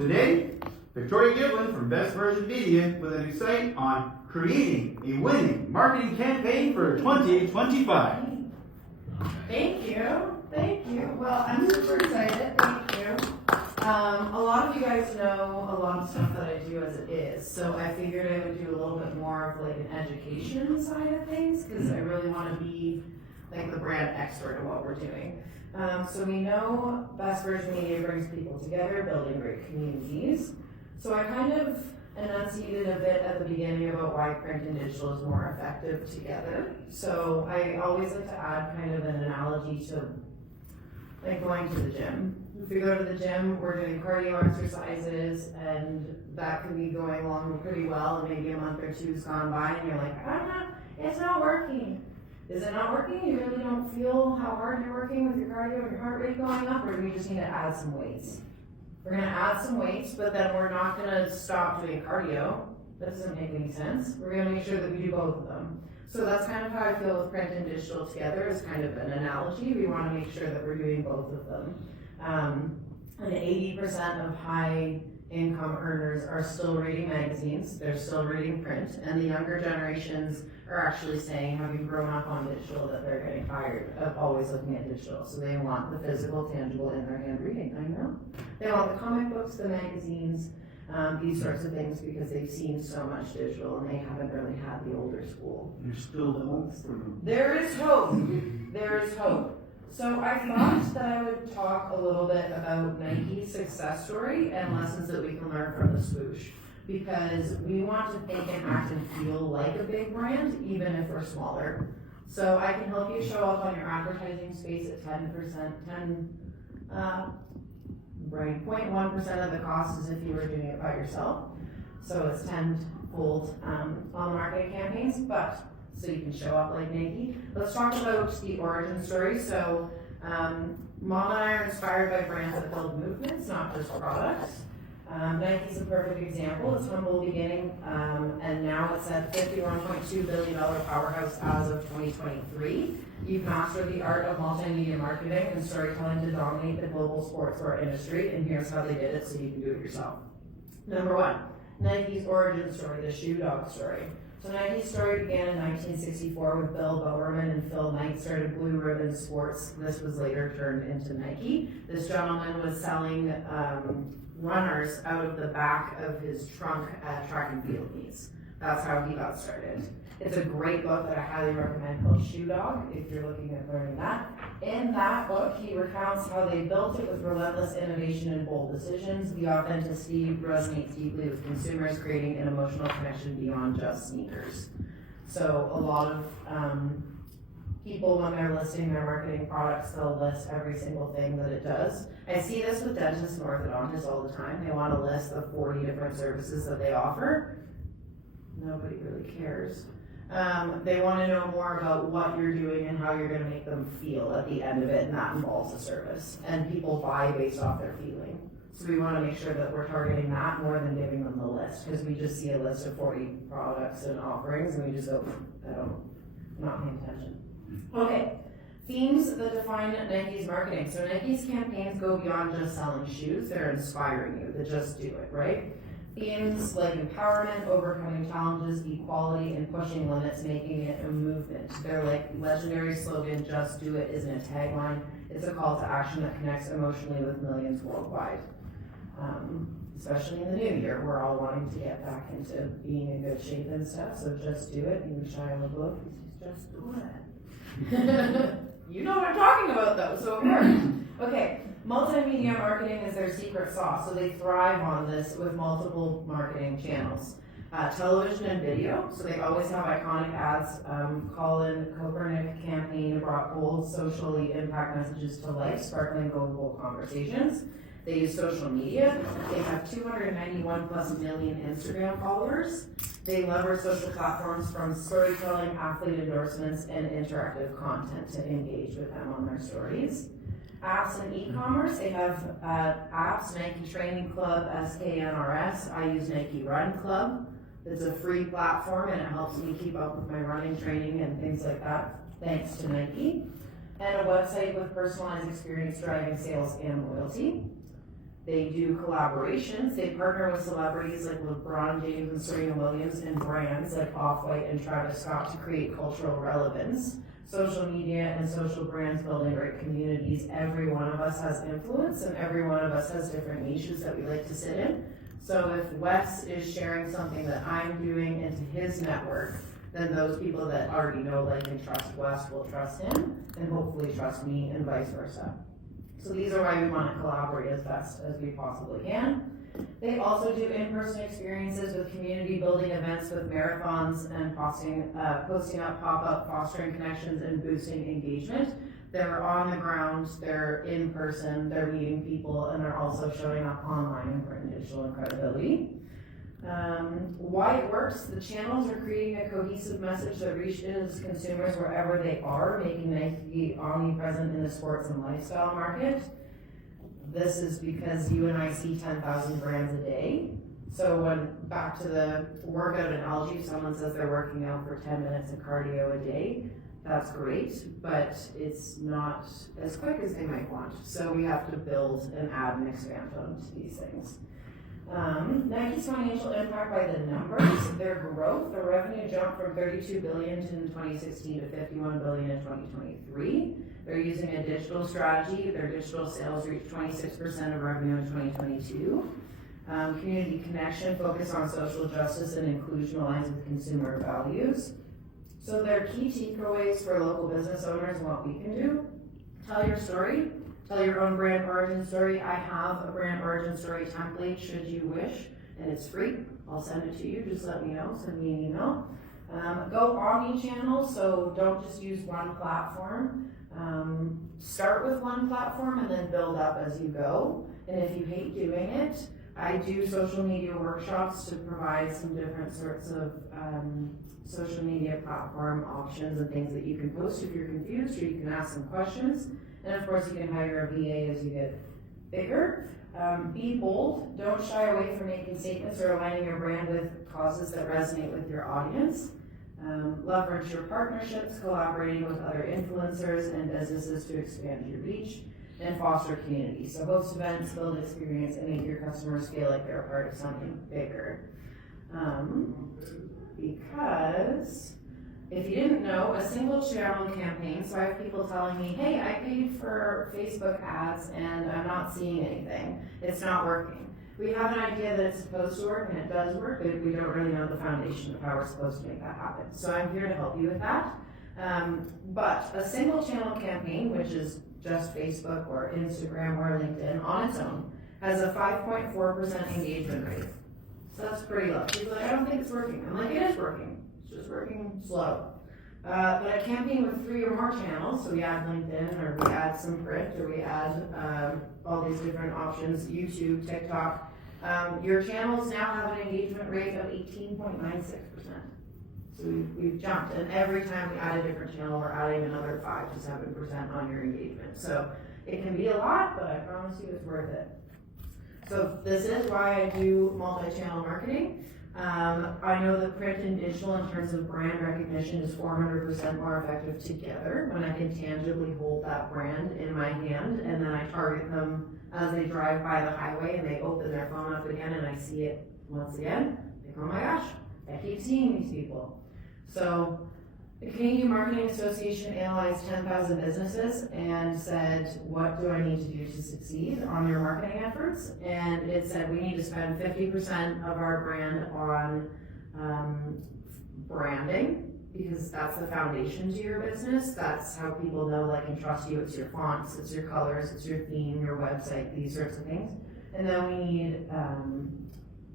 Today, Victoria Giblin from Best Version Media with an insight on creating a winning marketing campaign for 2025. Thank you. Well, I'm super excited. Thank you. A lot of you guys know a lot of stuff that I do as it is, so I figured I would do a little bit more of like an education side of things because I really want to be like the brand expert of what we're doing. So we know Best Version Media brings people together, building great communities. So I kind of enunciated a bit at the beginning about why print and digital is more effective together. So I always like to add kind of an analogy to like going to the gym. If you go to the gym, we're doing cardio exercises, and that could be going along pretty well, and maybe a month or two's gone by, and you're like, it's not working. Is it not working? You really don't feel how hard you're working with your cardio and your heart rate going up, or do we just need to add some weights? We're gonna add some weights, but then we're not gonna stop doing cardio. That doesn't make any sense. We're gonna make sure that we do both of them. So that's kind of how I feel with print and digital together, is kind of an analogy. We wanna make sure that we're doing both of them. And 80% of high income earners are still reading magazines, they're still reading print, and the younger generations are actually saying, having grown up on digital, that they're getting tired of always looking at digital. So they want the physical, tangible in their hand reading, I know. They want the comic books, the magazines, these sorts of things, because they've seen so much digital and they haven't really had the older school. There's still hope for them. There is hope. There is hope. So I thought that I would talk a little bit about Nike's success story and lessons that we can learn from the swoosh, because we want to think and act and feel like a big brand, even if we're smaller. So I can help you show up on your advertising space at 0.1% of the cost as if you were doing it by yourself. So it's tenfold on the marketing campaigns, but so you can show up like Nike. Let's talk about the origin story. So Mom and I are inspired by brands that build movements, not just products. Nike's a perfect example. It's humble beginning, and now it's at $51.2 billion powerhouse as of 2023. You've mastered the art of multimedia marketing and storytelling to dominate the global sportswear industry, and here's how they did it so you can do it yourself. Number one, Nike's origin story, the shoe dog story. So Nike's story began in 1964 with Bill Bowerman and Phil Knight started Blue Ribbon Sports. This was later turned into Nike. This gentleman was selling runners out of the back of his trunk at track and field meets. That's how he got started. It's a great book that I highly recommend called Shoe Dog if you're looking at learning that. In that book, he recounts how they built it with relentless innovation and bold decisions. The authenticity resonates deeply with consumers, creating an emotional connection beyond just sneakers. So a lot of people, when they're listing their marketing products, they'll list every single thing that it does. I see this with dentists and orthodontists all the time. They want to list the 40 different services that they offer. Nobody really cares. They want to know more about what you're doing and how you're going to make them feel at the end of it, and that involves a service. And people buy based off their feeling. So we want to make sure that we're targeting that more than giving them the list, because we just see a list of 40 products and offerings and we just go, I'm not paying attention. Okay, themes that define Nike's marketing. So Nike's campaigns go beyond just selling shoes, they're inspiring you, they just do it, right? Themes like empowerment, overcoming challenges, equality, and pushing limits, making it a movement. They're like legendary slogan, just do it isn't a tagline. It's a call to action that connects emotionally with millions worldwide. Especially in the new year, we're all wanting to get back into being in good shape and stuff, so just do it. You Shia LaBeouf, just do it. You know what I'm talking about though, so it worked. Okay. Multimedia marketing is their secret sauce, so they thrive on this with multiple marketing channels. Television and video, so they always have iconic ads. Colin Kaepernick campaign brought bold socially impact messages to life, sparkling global conversations. They use social media. They have 291 plus million Instagram followers. They leverage social platforms from storytelling, athlete endorsements, and interactive content to engage with them on their stories. Apps and e-commerce, they have apps, Nike Training Club, SKNRS. I use Nike Run Club. It's a free platform and it helps me keep up with my running training and things like that, thanks to Nike. And a website with personalized experience driving sales and loyalty. They do collaborations. They partner with celebrities like LeBron James and Serena Williams and brands like Off-White and Travis Scott to create cultural relevance. Social media and social brands building great communities. Every one of us has influence and every one of us has different niches that we like to sit in. So if Wes is sharing something that I'm doing into his network, then those people that already know, like, and trust Wes will trust him and hopefully trust me and vice versa. So these are why we want to collaborate as best as we possibly can. They also do in-person experiences with community building events with marathons and posting up pop-up, fostering connections and boosting engagement. They're on the ground, they're in person, they're meeting people, and they're also showing up online and bringing digital and credibility. Why it works, the channels are creating a cohesive message that reaches consumers wherever they are, making Nike omnipresent in the sports and lifestyle market. This is because you and I see 10,000 brands a day. So when back to the workout analogy, if someone says they're working out for 10 minutes of cardio a day, that's great, but it's not as quick as they might want. So we have to build and add and expand on these things. Nike's financial impact by the numbers, their growth, their revenue jumped from $32 billion in 2016 to $51 billion in 2023. They're using a digital strategy. Their digital sales reached 26% of revenue in 2022. Community connection, focus on social justice and inclusion aligns with consumer values. So their key takeaways for local business owners and what we can do: tell your story. Tell your own brand origin story. I have a brand origin story template should you wish, and it's free. I'll send it to you, just let me know, send me an email. Go omni-channel, so don't just use one platform. Start with one platform and then build up as you go. And if you hate doing it, I do social media workshops to provide some different sorts of social media platform options and things that you can post if you're confused, or you can ask some questions. And of course, you can hire a VA as you get bigger. Be bold. Don't shy away from making statements or aligning your brand with causes that resonate with your audience. Leverage your partnerships, collaborating with other influencers and businesses to expand your reach, and foster community. So host events, build experience, and make your customers feel like they're a part of something bigger. Because if you didn't know, a single channel campaign, so I have people telling me, hey, I paid for Facebook ads and I'm not seeing anything. It's not working. We have an idea that it's supposed to work and it does work, but we don't really know the foundation of how we're supposed to make that happen. So I'm here to help you with that. But a single channel campaign, which is just Facebook or Instagram or LinkedIn on its own, has a 5.4% engagement rate. So that's pretty low. People are like, I don't think it's working. I'm like, it is working. Just working slow. But a campaign with 3 or more channels, so we add LinkedIn, or we add some print, or we add all these different options, YouTube, TikTok. Your channels now have an engagement rate of 18.96%. So we've jumped, and every time we add a different channel, we're adding another 5 to 7% on your engagement. So it can be a lot, but I promise you it's worth it. So this is why I do multi-channel marketing. I know that print and digital in terms of brand recognition is 400% more effective together when I can tangibly hold that brand in my hand, and then I target them as they drive by the highway and they open their phone up again and I see it once again. Like, oh my gosh, I keep seeing these people. So the Canadian Marketing Association analyzed 10,000 businesses and said, what do I need to do to succeed on your marketing efforts? And it said we need to spend 50% of our brand on branding, because that's the foundation to your business. That's how people know, like, and trust you. It's your fonts, it's your colors, it's your theme, your website, these sorts of things. And then we need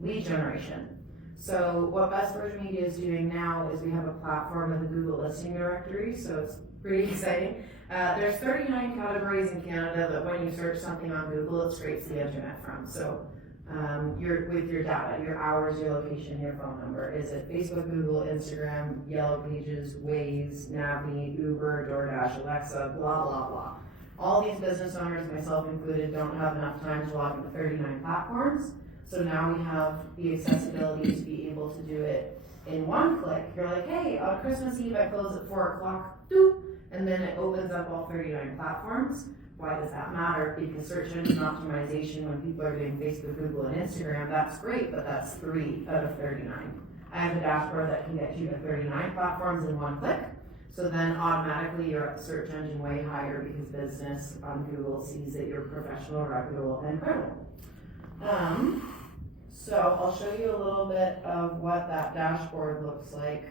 lead generation. So what Best Virgin Media is doing now is we have a platform with a Google listing directory, so it's pretty exciting. There's 39 categories in Canada that when you search something on Google, it scrapes the internet from. So with your data, your hours, your location, your phone number. Is it Facebook, Google, Instagram, Yellow Pages, Waze, Navi, Uber, DoorDash, Alexa, blah, blah, blah. All these business owners, myself included, don't have enough time to log into 39 platforms. So now we have the accessibility to be able to do it in one click. You're like, hey, on Christmas Eve I close at 4 o'clock, and then it opens up all 39 platforms. Why does that matter? Because search engine optimization, when people are doing Facebook, Google, and Instagram, that's great, but that's 3 out of 39. I have a dashboard that can get you to 39 platforms in one click. So then automatically you're at the search engine way higher because business on Google sees that you're professional, reputable, and credible. So I'll show you a little bit of what that dashboard looks like.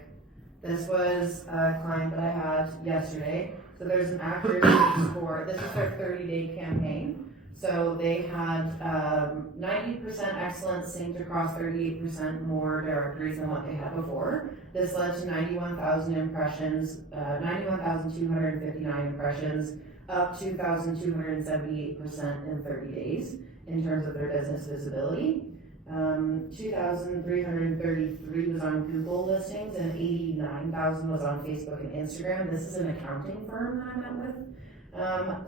This was a client that I had yesterday. So there's an accuracy score. This is their 30-day campaign. So they had 90% excellence synced across 38% more directories than what they had before. This led to 91,000 impressions, 91,259 impressions, up 2,278% in 30 days in terms of their business visibility. 2,333 was on Google listings and 89,000 was on Facebook and Instagram. This is an accounting firm that I met with.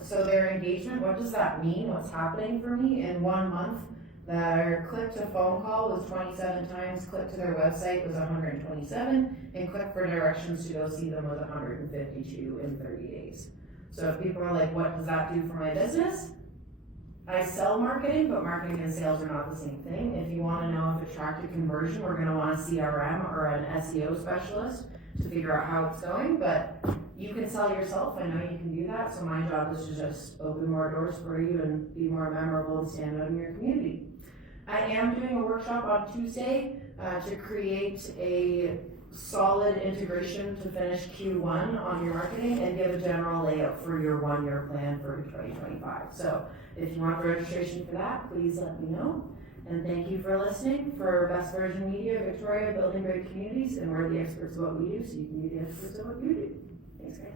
So their engagement, what does that mean? What's happening for me? In 1 month, their click to phone call was 27 times, click to their website was 127, and click for directions to go see them was 152 in 30 days. So if people are like, what does that do for my business? I sell marketing, but marketing and sales are not the same thing. If you want to know if it tracked a conversion, we're going to want a CRM or an SEO specialist to figure out how it's going, but you can sell yourself. I know you can do that, so my job is to just open more doors for you and be more memorable and stand out in your community. I am doing a workshop on Tuesday to create a solid integration to finish Q1 on your marketing and give a general layout for your 1-year plan for 2025. So if you want registration for that, please let me know. And thank you for listening. For Best Version Media, Victoria, building great communities, and we're the experts of what we do, so you can be the experts of what you do. Thanks, guys.